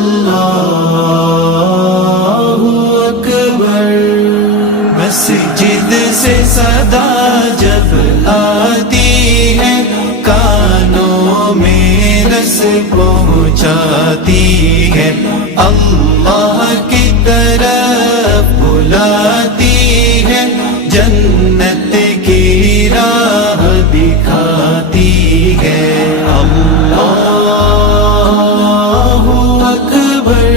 اللہ اکبر۔ مسجد سے صدا جب آتی ہے کانوں میں رس پہنچاتی ہے، اللہ کی طرف بلاتی ہے، جنت کی راہ دکھاتی ہے۔ اللہ اکبر،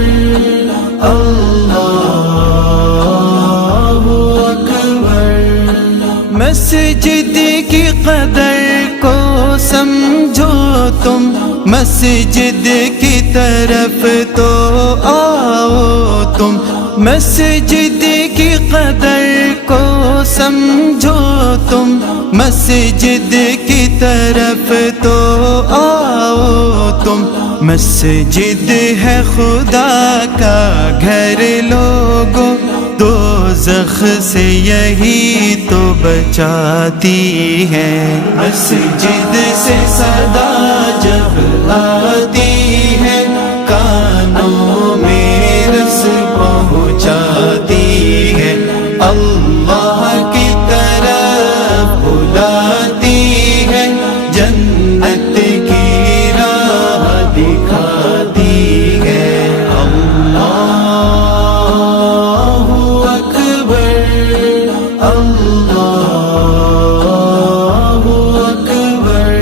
اللہ اکبر۔ مسجد کی قدر کو سمجھو تم، مسجد کی طرف تو آؤ تم، مسجد کی قدر کو سمجھو تم، مسجد کی طرف تو آؤ تم۔ مسجد ہے خدا کا گھر لوگوں، دوزخ سے یہی تو بچاتی ہے۔ مسجد سے صدا جب آتی ہے کانوں میں رس پہنچاتی ہے، اللہ کی طرف بلاتی ہے، جنت کی راہ دکھاتی ہے۔ اللہ اکبر، اللہ اکبر۔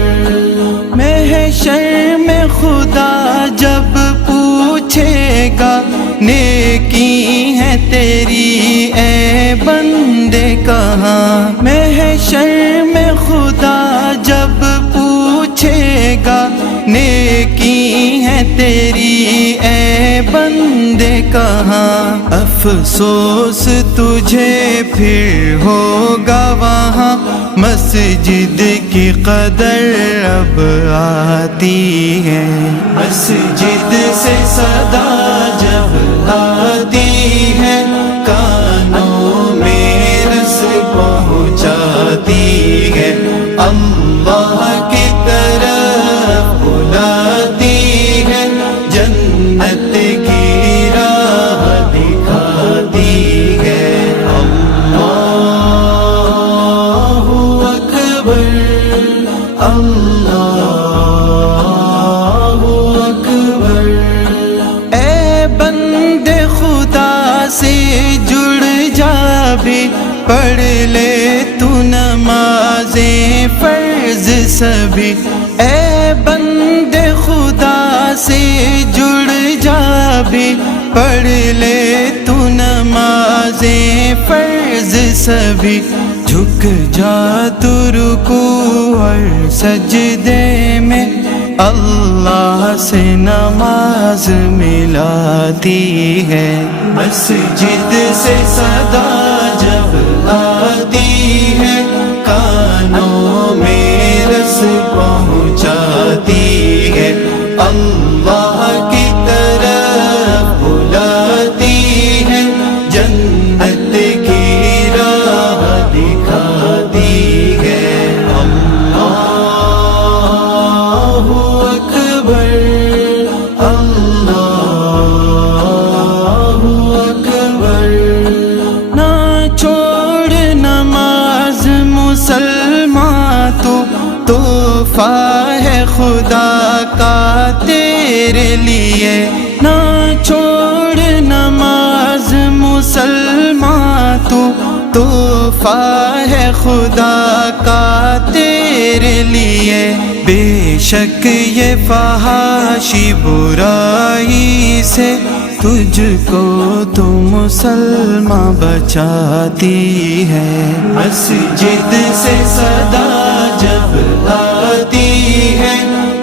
محشر میں خدا جب پوچھے گا نیکی ہے تیری اے بندے کہاں، محشر میں خدا جب پوچھے گا نیکی ہے تیری اے بندے کہاں، افسوس تجھے پھر ہوگا وہاں، مسجد کی قدر اب آتی ہے۔ مسجد سے صدا جب آتی ہے کانوں میں رس پہنچاتی ہے، اللہ کی طرف بلاتی ہے، جنت کی راہ دکھاتی ہے۔ اللہ اکبر، اللہ اکبر۔ اے بندے خدا سے جڑ جا بھی، پڑھ لے تو نمازیں فرض سبھی، اے بندے خدا سے جڑ جا بھی، پڑھ لے تو نمازیں فرض سبھی، جھک جا تو رکوع اور سجدے میں، اللہ سے نماز ملاتی ہے۔ مسجد سے صدا جب آتی ہے کانوں میں رس پہنچاتی ہے، اللہ کی طرف بلاتی ہے، جنت کی راہ دکھاتی ہے۔ اللہ اکبر، اللہ اکبر۔ نہ چھوڑ نماز مسلمان تو، تحفہ ہے خدا کا تیرے لیے، نہ چھوڑ نماز مسلمان تو، تحفہ ہے خدا کا تیرے لیے، بے شک یہ فحاشی برائی سے تجھ کو تو مسلمان بچاتی ہے۔ مسجد سے صدا جب آتی ہے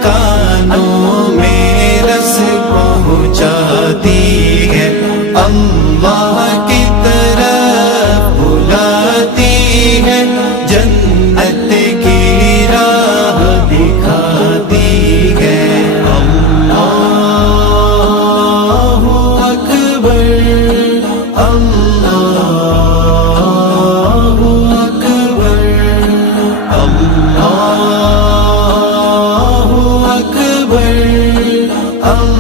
کانوں میں رس پہنچاتی ہے، اللہ کی طرف بلاتی ہے، جنت کی راہ دکھاتی ہے۔ اللہ اکبر، اللہ اکبر، اللہ اکبر، اللہ